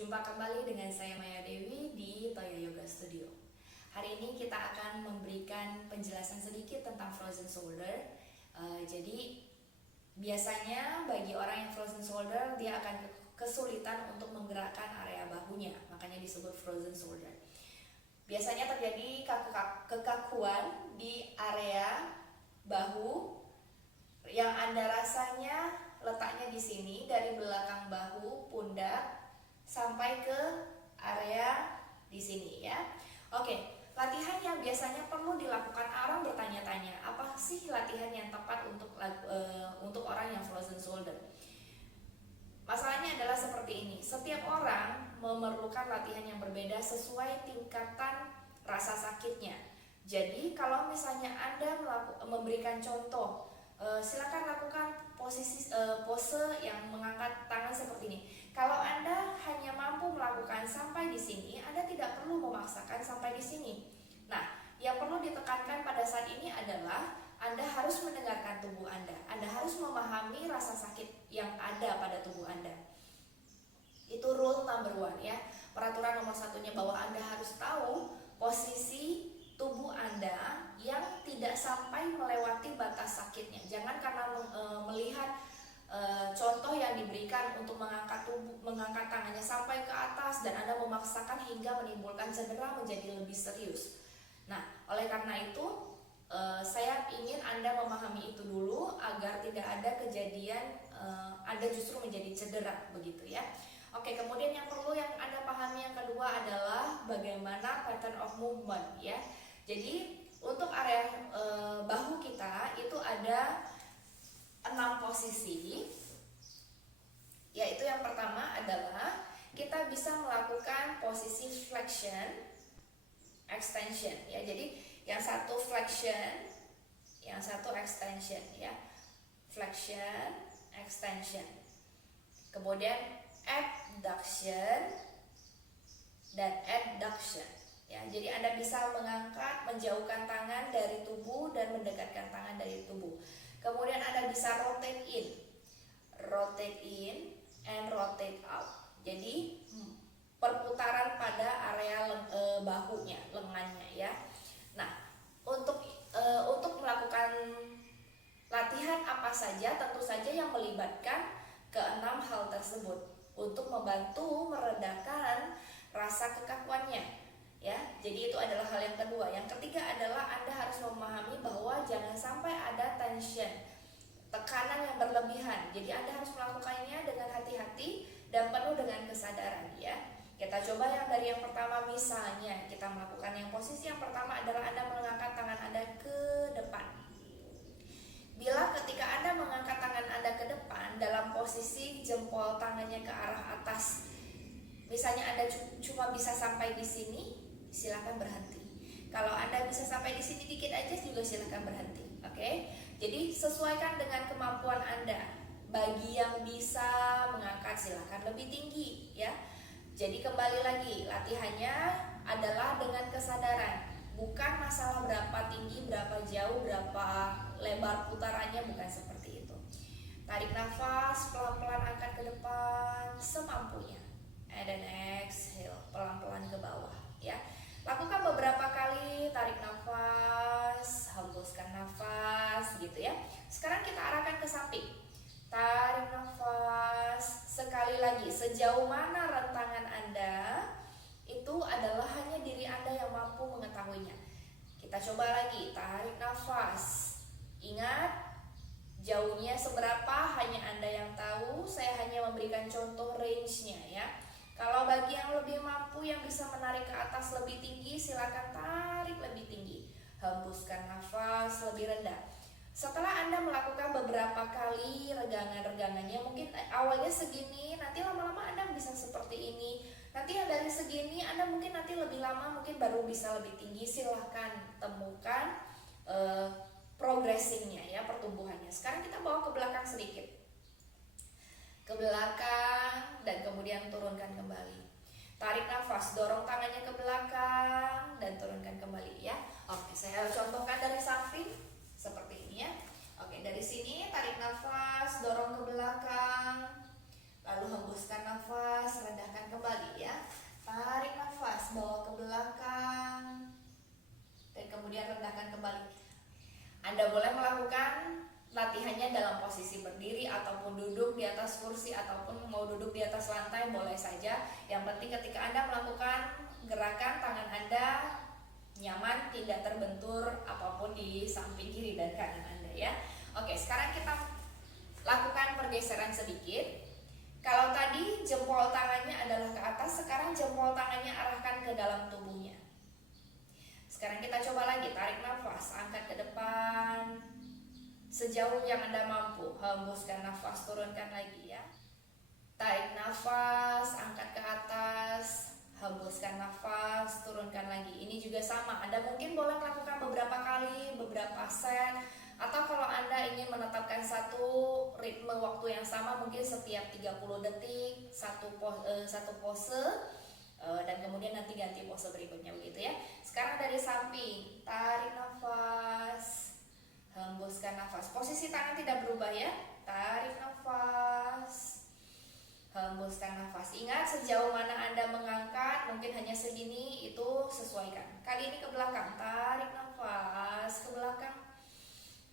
Berjumpa kembali dengan saya Maya Dewi di Toya Yoga Studio. Hari ini kita akan memberikan penjelasan sedikit tentang frozen shoulder. Jadi biasanya bagi orang yang frozen shoulder, dia akan kesulitan untuk menggerakkan area bahunya, makanya disebut frozen shoulder. Biasanya terjadi kekakuan di area bahu yang Anda rasanya letaknya di sini, dari belakang bahu, pundak sampai ke area di sini ya. Oke, latihan yang biasanya perlu dilakukan, orang bertanya-tanya, apa sih latihan yang tepat untuk orang yang frozen shoulder? Masalahnya adalah seperti ini. Setiap orang memerlukan latihan yang berbeda sesuai tingkatan rasa sakitnya. Jadi kalau misalnya Anda memberikan contoh, silakan lakukan pose yang mengangkat tangan seperti ini. Kalau Anda hanya mampu melakukan sampai di sini, Anda tidak perlu memaksakan sampai di sini. Nah, yang perlu ditekankan pada saat ini adalah Anda harus mendengarkan tubuh Anda. Anda harus memahami rasa sakit yang ada pada tubuh Anda. Itu rule number 1 ya. Peraturan nomor 1-nya bahwa Anda harus tahu posisi tubuh Anda yang tidak sampai melewati batas sakitnya. Jangan karena melihat contoh yang diberikan untuk mengangkat tangannya sampai ke atas dan Anda memaksakan hingga menimbulkan cedera menjadi lebih serius. Nah, oleh karena itu saya ingin Anda memahami itu dulu agar tidak ada kejadian Anda justru menjadi cedera begitu ya. Oke, kemudian yang perlu yang Anda pahami yang kedua adalah bagaimana pattern of movement ya. Jadi untuk area bahu kita itu ada 6 posisi, yaitu yang pertama adalah kita bisa melakukan posisi flexion, extension ya. Jadi yang satu flexion, yang satu extension ya. Flexion, extension. Kemudian abduction dan adduction ya. Jadi Anda bisa mengangkat, menjauhkan tangan dari tubuh dan mendekatkan tangan dari tubuh. Kemudian Anda bisa rotate in and rotate out. Jadi perputaran pada area bahunya, lengannya ya. Nah, untuk melakukan latihan apa saja, tentu saja yang melibatkan keenam hal tersebut untuk membantu meredakan rasa kekakuannya. Ya, jadi itu adalah hal yang kedua. Yang ketiga adalah Anda harus memahami bahwa jangan sampai ada tension, tekanan yang berlebihan. Jadi Anda harus melakukannya dengan hati-hati dan penuh dengan kesadaran ya. Kita coba yang dari yang pertama, misalnya kita melakukan yang posisi yang pertama adalah Anda mengangkat tangan Anda ke depan. Bila ketika Anda mengangkat tangan Anda ke depan dalam posisi jempol tangannya ke arah atas, misalnya Anda cuma bisa sampai di sini, silakan berhenti. Kalau Anda bisa sampai di sini dikit aja juga silakan berhenti. Oke? Jadi sesuaikan dengan kemampuan Anda. Bagi yang bisa mengangkat silakan lebih tinggi ya. Jadi kembali lagi, latihannya adalah dengan kesadaran. Bukan masalah berapa tinggi, berapa jauh, berapa lebar putarannya, bukan seperti itu. Tarik nafas, pelan-pelan angkat ke depan semampunya. And then exhale, pelan-pelan ke bawah ya. Lakukan beberapa kali, tarik nafas, hembuskan nafas gitu ya. Sekarang kita arahkan ke samping. Tarik nafas, sekali lagi, sejauh mana rentangan Anda, itu adalah hanya diri Anda yang mampu mengetahuinya. Kita coba lagi, tarik nafas. Ingat, jauhnya seberapa hanya Anda yang tahu, saya hanya memberikan contoh range-nya ya. Kalau bagi yang lebih mampu, yang bisa menarik ke atas lebih tinggi, silakan tarik lebih tinggi. Hembuskan nafas lebih rendah. Setelah Anda melakukan beberapa kali regangan-regangannya, mungkin awalnya segini, nanti lama-lama Anda bisa seperti ini. Nanti yang dari segini, Anda mungkin nanti lebih lama, mungkin baru bisa lebih tinggi. Silahkan temukan progressingnya ya, pertumbuhannya. Sekarang kita bawa ke belakang sedikit. Ke belakang dan kemudian turunkan kembali. Tarik nafas, dorong tangannya ke belakang dan turunkan kembali ya. Oke, saya contohkan dari samping seperti ini ya. Oke, dari sini tarik nafas, dorong ke belakang, Lalu hembuskan nafas, rendahkan kembali ya. Tarik nafas, bawa ke belakang, dan kemudian rendahkan kembali. Anda boleh melakukan latihannya dalam posisi berdiri ataupun duduk di atas kursi ataupun mau duduk di atas lantai, boleh saja. Yang penting ketika Anda melakukan gerakan, tangan Anda nyaman, tidak terbentur apapun di samping kiri dan kanan Anda ya. Oke, sekarang kita lakukan pergeseran sedikit. Kalau tadi jempol tangannya adalah ke atas, sekarang jempol tangannya arahkan ke dalam tubuhnya. Sekarang kita coba lagi, tarik nafas, angkat ke depan sejauh yang Anda mampu. Hembuskan nafas, turunkan lagi ya. Tarik nafas, angkat ke atas, hembuskan nafas, turunkan lagi. Ini juga sama, Anda mungkin boleh melakukan beberapa kali, beberapa set, atau kalau Anda ingin menetapkan satu ritme waktu yang sama, mungkin setiap 30 detik satu pose, dan kemudian nanti ganti pose berikutnya begitu ya. Sekarang dari samping, tarik nafas, hembuskan nafas. Posisi tangan tidak berubah ya. Tarik nafas, hembuskan nafas. Ingat sejauh mana Anda mengangkat, mungkin hanya segini, itu sesuaikan. Kali ini ke belakang, tarik nafas ke belakang,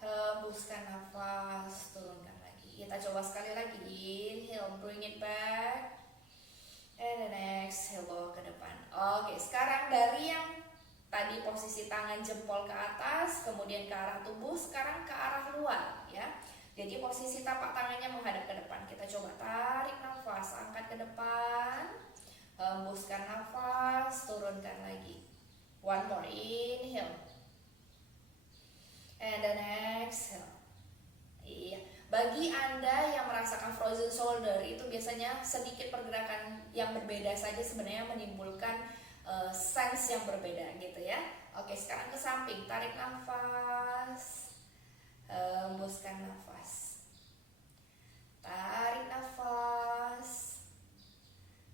hembuskan nafas, turunkan lagi. Kita coba sekali lagi. Inhale, bring it back, and then exhale, bawa ke depan. Oke, sekarang dari yang tadi posisi tangan jempol ke atas, kemudian ke arah tubuh, sekarang ke arah luar ya. Jadi posisi tapak tangannya menghadap ke depan. Kita coba tarik nafas, angkat ke depan, hembuskan nafas, turunkan lagi. One more, inhale, and then exhale. Iya, bagi Anda yang merasakan frozen shoulder, itu biasanya sedikit pergerakan yang berbeda saja sebenarnya menimbulkan sense yang berbeda gitu ya. Oke, sekarang ke samping, tarik nafas, hembuskan nafas, tarik nafas,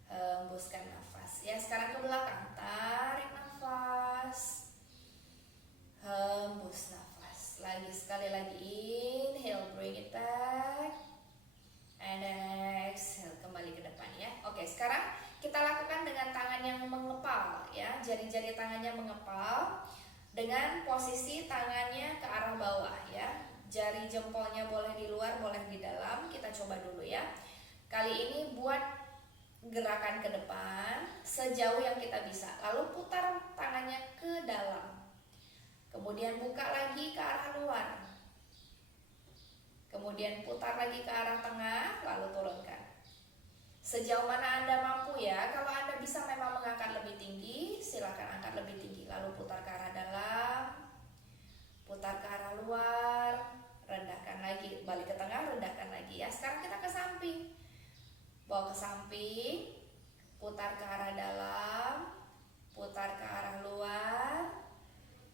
hembuskan nafas ya. Sekarang ke belakang, tarik nafas, hembus nafas. Lagi, sekali lagi, inhale, bring it back, and then exhale, kembali ke depan ya. Oke, sekarang kita lakukan dengan tangan yang mengepal ya, jari-jari tangannya mengepal dengan posisi tangannya ke arah bawah ya. Jari jempolnya boleh di luar, boleh di dalam. Kita coba dulu ya. Kali ini buat gerakan ke depan sejauh yang kita bisa. Lalu putar tangannya ke dalam. Kemudian buka lagi ke arah luar. Kemudian putar lagi ke arah tengah, lalu turunkan. Sejauh mana Anda mampu ya. Kalau Anda bisa memang mengangkat lebih tinggi, silakan angkat lebih tinggi. Lalu putar ke arah dalam, putar ke arah luar, rendahkan lagi, balik ke tengah, rendahkan lagi ya. Sekarang kita ke samping, bawa ke samping, putar ke arah dalam, putar ke arah luar,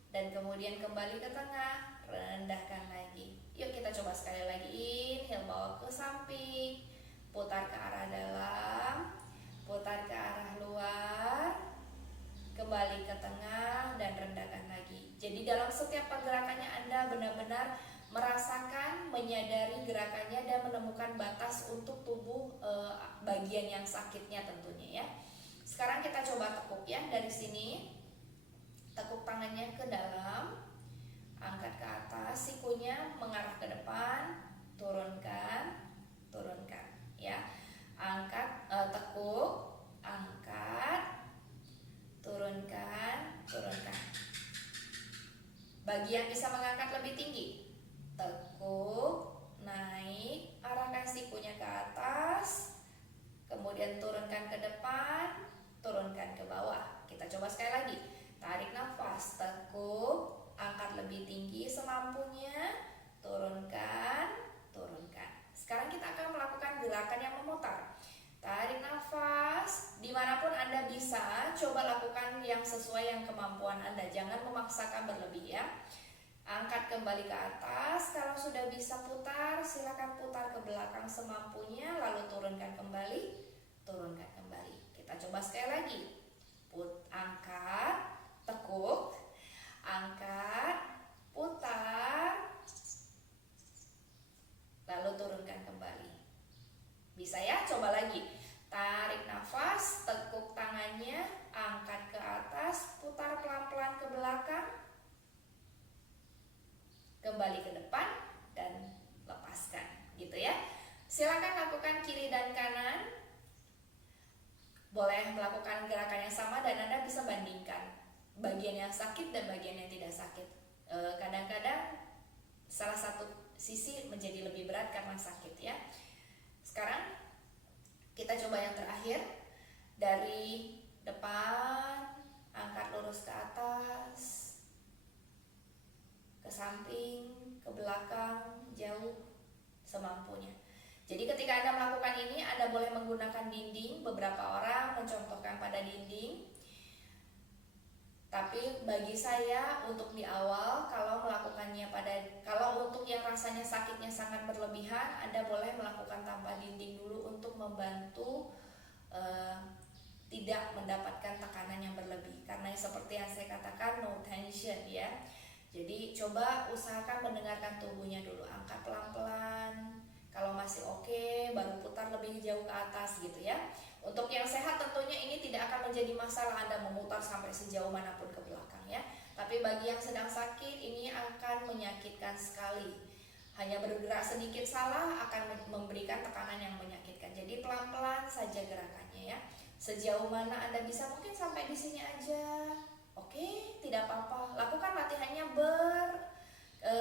dan kemudian kembali ke tengah, rendahkan lagi. Yuk kita coba sekali lagi. Inhale, bawa ke samping, putar ke arah dalam, putar ke arah luar, kembali ke tengah, dan rendahkan lagi. Jadi dalam setiap pergerakannya Anda benar-benar merasakan, menyadari gerakannya, dan menemukan batas untuk tubuh bagian yang sakitnya tentunya ya. Sekarang kita coba tekuk ya. Dari sini tekuk tangannya ke dalam, angkat ke atas, sikunya mengarah ke depan, turunkan, turunkan ya. Angkat, tekuk, angkat, turunkan, turunkan. Bagi yang bisa mengangkat lebih tinggi, tekuk, naik, arahkan sikunya ke atas, kemudian turunkan ke depan, turunkan ke bawah. Kita coba sekali lagi. Tarik nafas, tekuk, angkat lebih tinggi semampunya, turunkan, turunkan. Sekarang kita akan melakukan gerakan yang memutar. Tarik nafas, dimanapun Anda bisa, coba lakukan yang sesuai yang kemampuan Anda. Jangan memaksakan berlebih ya. Angkat kembali ke atas, kalau sudah bisa putar, silakan putar ke belakang semampunya, lalu turunkan kembali, turunkan kembali. Kita coba sekali lagi. Angkat, tekuk, angkat, putar, lalu turunkan kembali. Bisa ya? Coba coba lagi. Tarik nafas, tekuk tangannya, angkat ke atas, putar pelan-pelan ke belakang, kembali ke depan, dan lepaskan, gitu ya. Silakan lakukan kiri dan kanan. Boleh melakukan gerakan yang sama dan Anda bisa bandingkan bagian yang sakit dan bagian yang tidak sakit. Kadang-kadang salah satu sisi menjadi lebih berat karena sakit ya. Sekarang kita coba yang terakhir. Dari depan, angkat lurus ke atas, ke samping, ke belakang, jauh semampunya. Jadi ketika Anda melakukan ini, Anda boleh menggunakan dinding. Beberapa orang mencontohkan pada dinding. Tapi bagi saya untuk di awal, kalau untuk yang rasanya sakitnya sangat berlebihan, Anda boleh melakukan tanpa dinding dulu untuk membantu tidak mendapatkan tekanan yang berlebih. Karena seperti yang saya katakan, no tension ya. Jadi coba usahakan mendengarkan tubuhnya dulu. Angkat pelan-pelan. Kalau masih oke, baru putar lebih jauh ke atas gitu ya. Untuk yang sehat tentunya ini tidak akan menjadi masalah Anda memutar sampai sejauh manapun ke belakang ya. Tapi bagi yang sedang sakit ini akan menyakitkan sekali. Hanya bergerak sedikit salah akan memberikan tekanan yang menyakitkan. Jadi pelan-pelan saja gerakannya ya. Sejauh mana Anda bisa, mungkin sampai di sini aja. Oke, tidak apa-apa. Lakukan latihannya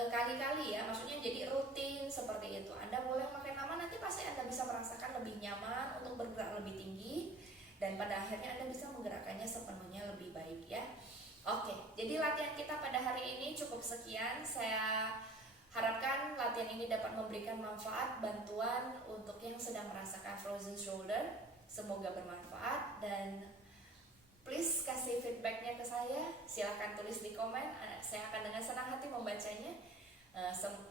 kali-kali ya, maksudnya jadi rutin seperti itu. Anda boleh makin lama, nanti pasti Anda bisa merasakan lebih nyaman untuk bergerak lebih tinggi, dan pada akhirnya Anda bisa menggerakkannya sepenuhnya lebih baik ya. Oke, jadi latihan kita pada hari ini cukup sekian. Saya harapkan latihan ini dapat memberikan manfaat, bantuan untuk yang sedang merasakan frozen shoulder. Semoga bermanfaat, dan please kasih feedbacknya ke saya. Silahkan tulis di komen, saya akan dengan senang hati membacanya.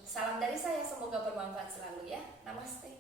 Salam dari saya, semoga bermanfaat selalu ya. Namaste.